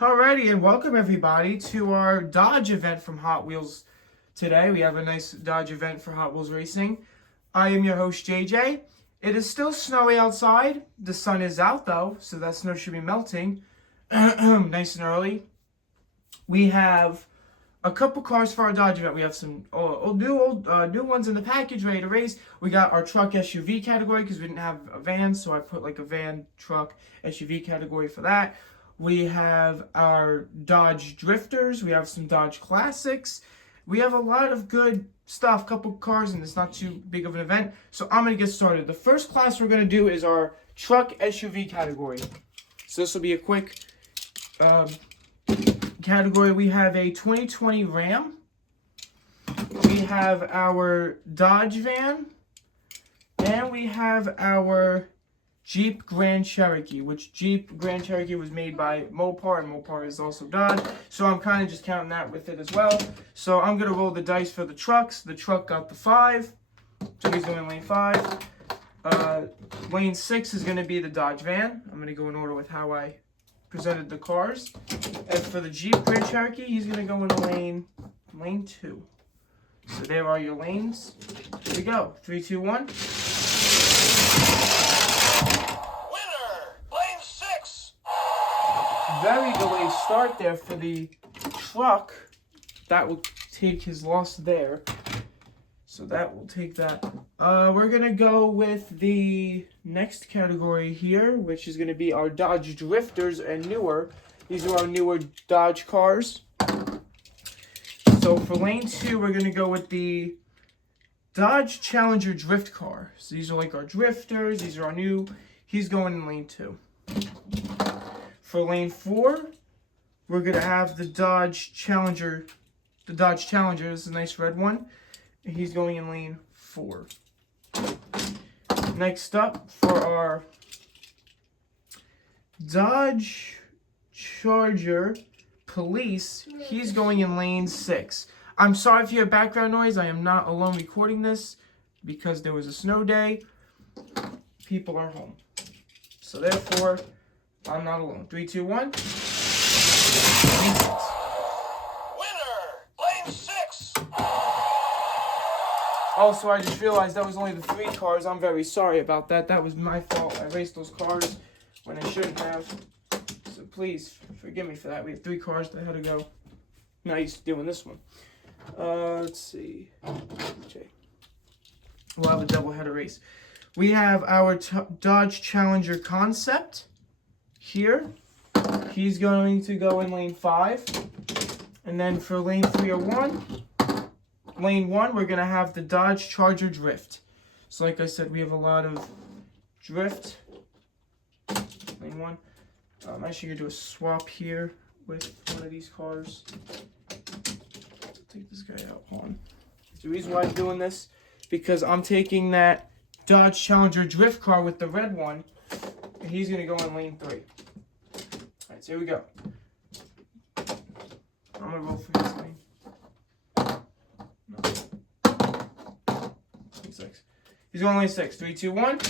Alrighty, and welcome everybody to our Dodge event from Hot Wheels today. We have a nice Dodge event for Hot Wheels Racing. I am your host, JJ. It is still snowy outside. The sun is out though, so that snow should be melting nice and early. We have a couple cars for our Dodge event. We have some new ones in the package ready to race. We got our truck SUV category because we didn't have a van, so I put like a van, truck, SUV category for that. We have our Dodge Drifters. We have some Dodge Classics. We have a lot of good stuff, couple cars, and it's not too big of an event. So I'm going to get started. The first class we're going to do is our truck SUV category. So this will be a quick category. We have a 2020 Ram. We have our Dodge van. And we have our Jeep Grand Cherokee, which Jeep Grand Cherokee was made by Mopar, and Mopar is also Dodge. So I'm kind of just counting that with it as well. So I'm going to roll the dice for the trucks. The truck got the 5. So he's going lane 5. Lane 6 is going to be the Dodge van. I'm going to go in order with how I presented the cars. And for the Jeep Grand Cherokee, he's going to go in lane 2. So there are your lanes. Here we go. 3, 2, 1. Very delayed start there for the truck. That will take his loss there. So that will take that. We're going to go with the next category here, which is going to be our Dodge Drifters and newer. These are our newer Dodge cars. So for lane 2, we're going to go with the Dodge Challenger Drift car. So these are like our Drifters. These are our new. He's going in lane 2. For lane 4, we're going to have the Dodge Challenger. The Dodge Challenger is a nice red one. And he's going in lane 4. Next up, for our Dodge Charger Police, he's going in lane 6. I'm sorry if you have background noise. I am not alone recording this because there was a snow day. People are home. So therefore, I'm not alone. 3, 2, 1. Winner! Lane 6! Also, I just realized that was only the 3 cars. I'm very sorry about that. That was my fault. I raced those cars when I shouldn't have. So please, forgive me for that. We have 3 cars that had to go. Nice doing this one. Let's see. Okay. We'll have a doubleheader race. We have our Dodge Challenger Concept. Here, he's going to go in lane 5. And then for lane 3 or 1, lane 1, we're going to have the Dodge Charger Drift. So like I said, we have a lot of drift. Lane 1. I'm actually going to do a swap here with one of these cars. Take this guy out. Hold on. The reason why I'm doing this, because I'm taking that Dodge Challenger Drift car with the red one, and he's going to go in lane 3. Alright, so here we go. I'm going to roll for his lane. No. Lane 6. He's going lane 6. 3, 2, 1. Lane 2.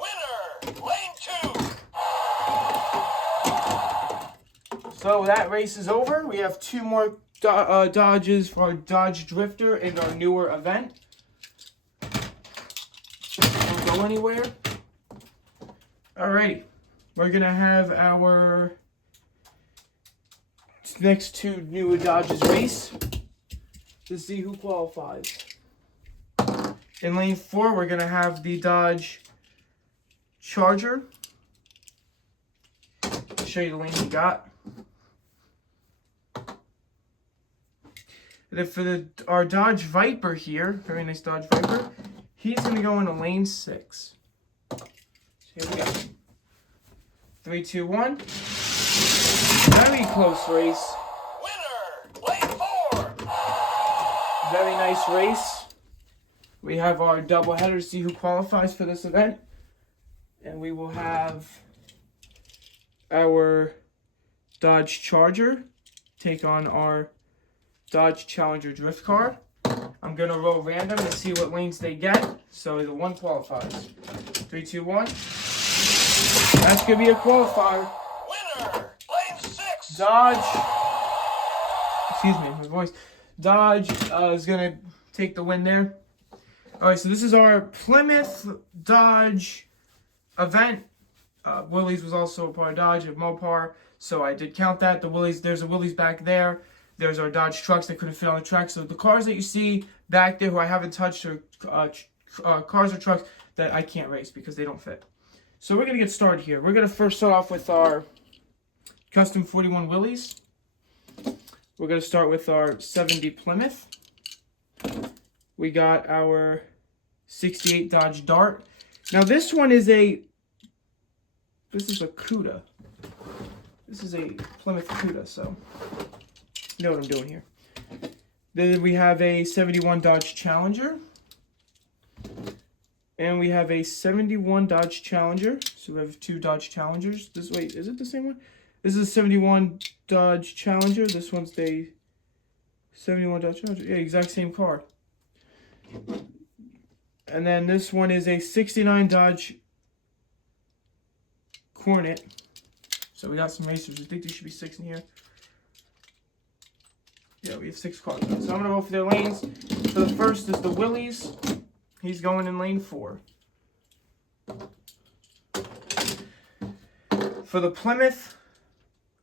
Winner! Lane 2. So that race is over. We have 2 more Dodges for our Dodge Drifter and our newer event. Don't go anywhere. Alrighty, we're going to have our next 2 new Dodges race to see who qualifies. In lane 4, we're going to have the Dodge Charger. I'll show you the lane we got. And then for our Dodge Viper here, very nice Dodge Viper, he's going to go into lane 6. Here we go. 3, 2, 1. Very close race. Winner! Lane 4! Very nice race. We have our doubleheader to see who qualifies for this event. And we will have our Dodge Charger take on our Dodge Challenger Drift car. I'm going to roll random and see what lanes they get. So the 1 qualifies. 3, 2, 1. That's going to be a qualifier. Winner, lane 6. Dodge. Excuse me, my voice. Dodge is going to take the win there. All right, so this is our Plymouth Dodge event. Willys was also a part of Dodge at Mopar, so I did count that. The Willys, there's a Willys back there. There's our Dodge trucks that couldn't fit on the track. So the cars that you see back there who I haven't touched are cars or trucks that I can't race because they don't fit. So we're going to get started here. We're going to first start off with our Custom 41 Willys. We're going to start with our 70 Plymouth. We got our 68 Dodge Dart. Now this one is this is a Cuda. This is a Plymouth Cuda, so you know what I'm doing here. Then we have a 71 Dodge Challenger. And we have a 71 Dodge Challenger. So we have 2 Dodge Challengers. Wait, is it the same one? This is a 71 Dodge Challenger. This one's the 71 Dodge Challenger. Yeah, exact same car. And then this one is a 69 Dodge Cornet. So we got some racers. I think there should be 6 in here. Yeah, we have 6 cars. So I'm going to go for their lanes. So the first is the Willys. He's going in lane 4. For the Plymouth,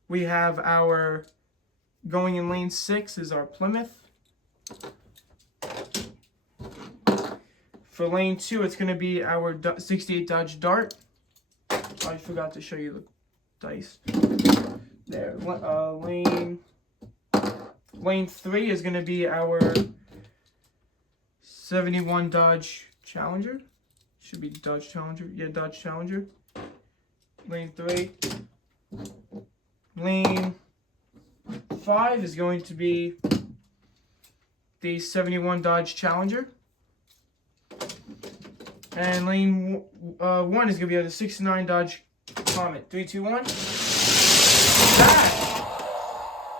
we have our going in lane 6 is our Plymouth. For lane 2, it's going to be our 68 Dodge Dart. I forgot to show you the dice. There. Lane 3 is going to be our 71 Dodge Challenger. Should be Dodge Challenger. Yeah, Dodge Challenger. Lane 3. Lane 5 is going to be the 71 Dodge Challenger. And lane 1 is going to be the 69 Dodge Comet. 3, 2, 1. That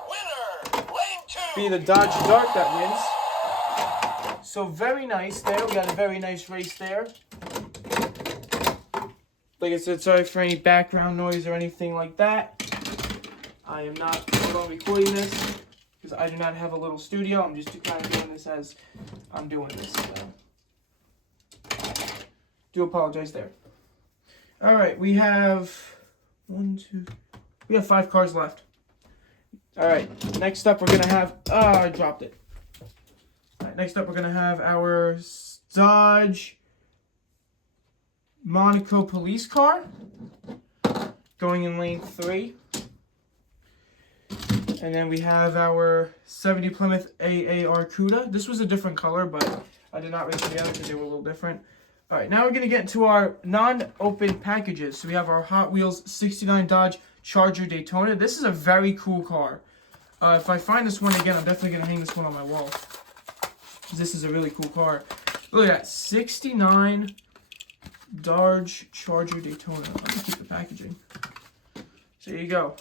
Winner, lane 2. be the Dodge Dart that wins. So very nice there. We got a very nice race there. Like I said, sorry for any background noise or anything like that. I am not recording this because I do not have a little studio. I'm just kind of doing this as I'm doing this. So. Do apologize there. All right, we have 5 cars left. All right, next up we're gonna have. I dropped it. All right, next up we're gonna have our Dodge Monaco police car going in lane 3. And then we have our 70 Plymouth AAR Cuda. This was a different color, but I did not race the other because they were a little different. All right, now we're going to get into our non-open packages. So we have our Hot Wheels 69 Dodge Charger Daytona. This is a very cool car. If I find this one again, I'm definitely going to hang this one on my wall. This is a really cool car. Look at that, 69 Dodge Charger Daytona. I'm going to keep the packaging. So there you go.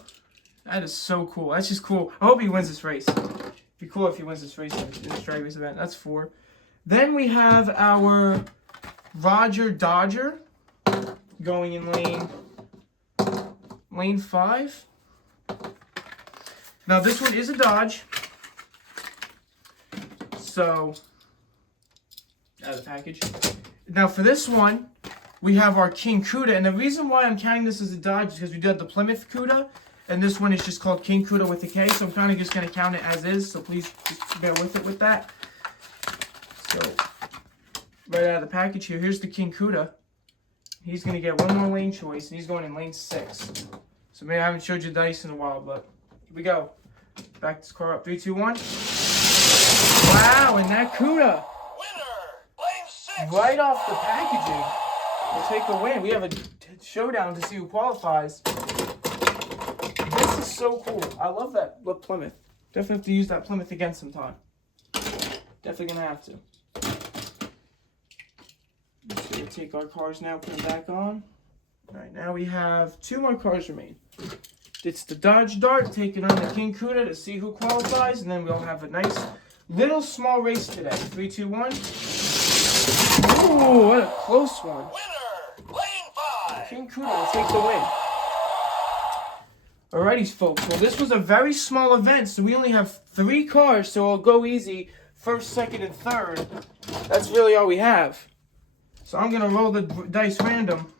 That is so cool. That's just cool. I hope he wins this race. It'd be cool if he wins this race in this drag race event. That's 4. Then we have our Roger Dodger going in lane 5. Now this one is a Dodge. So out of the package. Now for this one, we have our King Cuda, and the reason why I'm counting this as a Dodge is because we did the Plymouth Cuda, and this one is just called King Cuda with a K, so I'm kind of just going to count it as is, so please just bear with it with that. So right out of the package here, here's the King Cuda. He's going to get one more lane choice, and he's going in lane 6. So maybe I haven't showed you the dice in a while, but here we go. Back this car up. 3, 2, 1. Wow, and that Cuda. Winner, lane 6. Right off the packaging. We'll take the win. We have a showdown to see who qualifies. This is so cool. I love that Plymouth. Definitely have to use that Plymouth again sometime. Definitely going to have to. Just going to take our cars now, put them back on. Alright, now we have 2 more cars remain. It's the Dodge Dart taking on the King Cuda to see who qualifies, and then we'll have a nice little small race today. 3, 2, 1. Ooh, what a close one. Winner, lane 5. King Kuda to take the win. Alrighty, folks. Well, this was a very small event, so we only have 3 cars, so it'll go easy. First, second, and third. That's really all we have. So I'm going to roll the dice random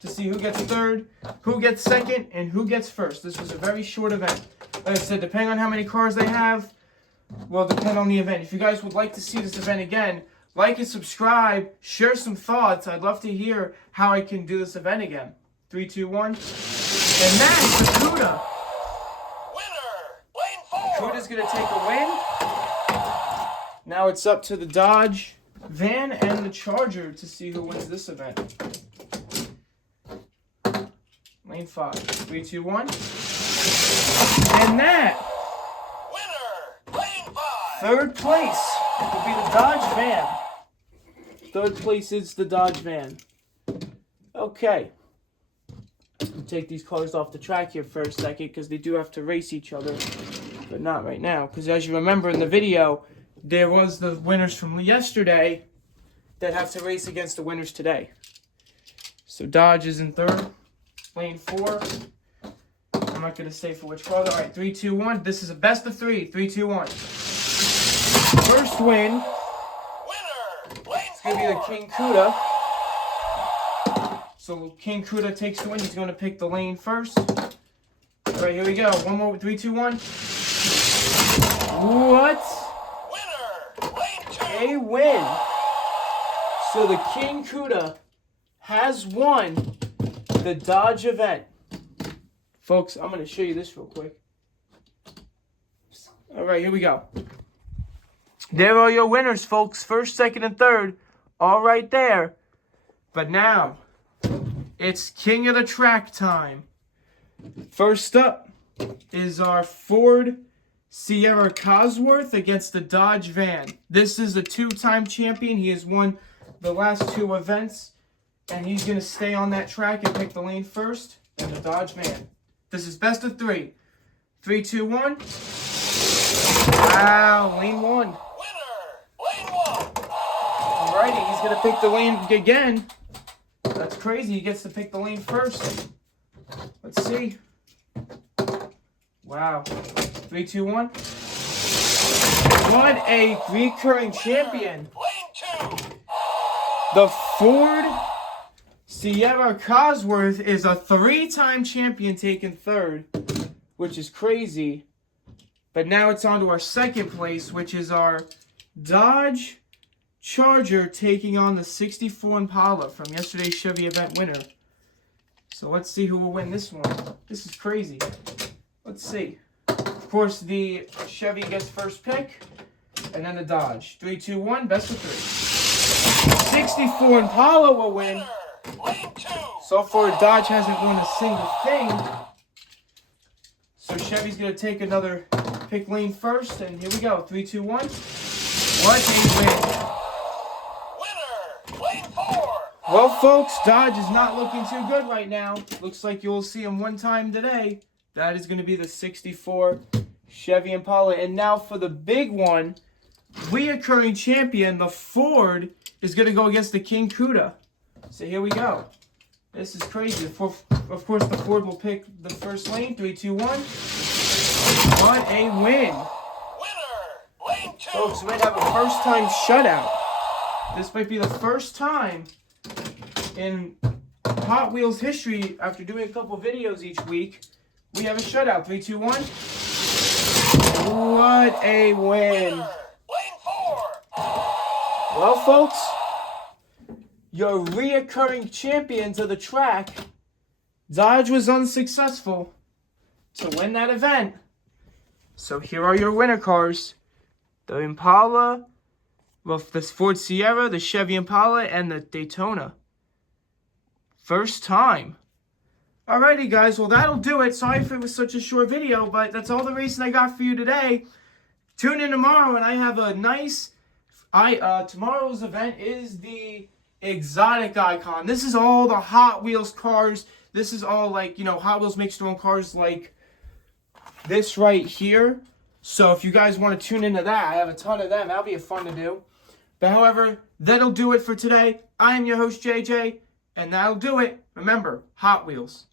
to see who gets third, who gets second, and who gets first. This was a very short event. Like I said, depending on how many cars they have, will depend on the event. If you guys would like to see this event again, like and subscribe, share some thoughts. I'd love to hear how I can do this event again. 3, 2, 1. And that's the Kuda. Winner, lane 4. Kuda's going to take a win. Now it's up to the Dodge van and the Charger to see who wins this event. Lane 5. 3, 2, 1. And that, Winner, lane 5. third place will be the Dodge van. Third place is the Dodge van. Okay. Take these cars off the track here for a second because they do have to race each other, but not right now. Because as you remember in the video, there was the winners from yesterday that have to race against the winners today. So Dodge is in third, lane 4. I'm not going to say for which car. All right, 3, 2, 1. This is a best of 3. 3, 2, 1. First win. Winner, lane 4. It's going to be the King Kuda. So King Kuda takes the win. He's going to pick the lane first. All right, here we go. One more. 3, 2, 1. What? Winner, lane 2. A win. So the King Kuda has won the Dodge event. Folks, I'm going to show you this real quick. All right, here we go. There are your winners, folks. First, second, and third. All right there. But now, it's King of the Track time. First up is our Ford Sierra Cosworth against the Dodge van. This is a 2-time champion. He has won the last 2 events. And he's going to stay on that track and pick the lane first. And the Dodge van. This is best of 3. 3, 2, 1. Wow, lane 1. Winner, lane 1. Alrighty, he's going to pick the lane again. That's crazy. He gets to pick the lane first. Let's see. Wow. 3, 2, 1. What a recurring champion. Lane 2. The Ford Sierra Cosworth is a 3-time champion taking third, which is crazy. But now it's on to our second place, which is our Dodge Charger taking on the 64 Impala from yesterday's Chevy event winner. So let's see who will win this one. This is crazy. Let's see. Of course, the Chevy gets first pick, and then the Dodge. 3, 2, 1, best of 3. 64 Impala will win. Winner, lane 2. So far, Dodge hasn't won a single thing. So Chevy's going to take another pick lane first, and here we go. 3, 2, 1. What a win. Lane 4. Well, folks, Dodge is not looking too good right now. Looks like you'll see him one time today. That is going to be the 64 Chevy Impala. And now for the big one, reoccurring champion, the Ford, is going to go against the King Kuda. So here we go. This is crazy. Of course, the Ford will pick the first lane. 3, 2, 1. What a win. Winner, lane 2. Folks, we might have a first-time shutout. This might be the first time in Hot Wheels history, after doing a couple videos each week, we have a shutout. 3, 2, 1. What a win. Winner, lane 4. Well, folks, your reoccurring champions of the track, Dodge was unsuccessful to win that event. So here are your winner cars. The Impala, well, the Ford Sierra, the Chevy Impala, and the Daytona. First time. Alrighty, guys. Well, that'll do it. Sorry if it was such a short video, but that's all the racing I got for you today. Tune in tomorrow, and I have a nice... tomorrow's event is the Exotic Icon. This is all the Hot Wheels cars. This is all, like, you know, Hot Wheels makes their own cars like this right here. So if you guys want to tune into that, I have a ton of them. That'll be fun to do. But however, that'll do it for today. I am your host, JJ. And that'll do it. Remember, Hot Wheels.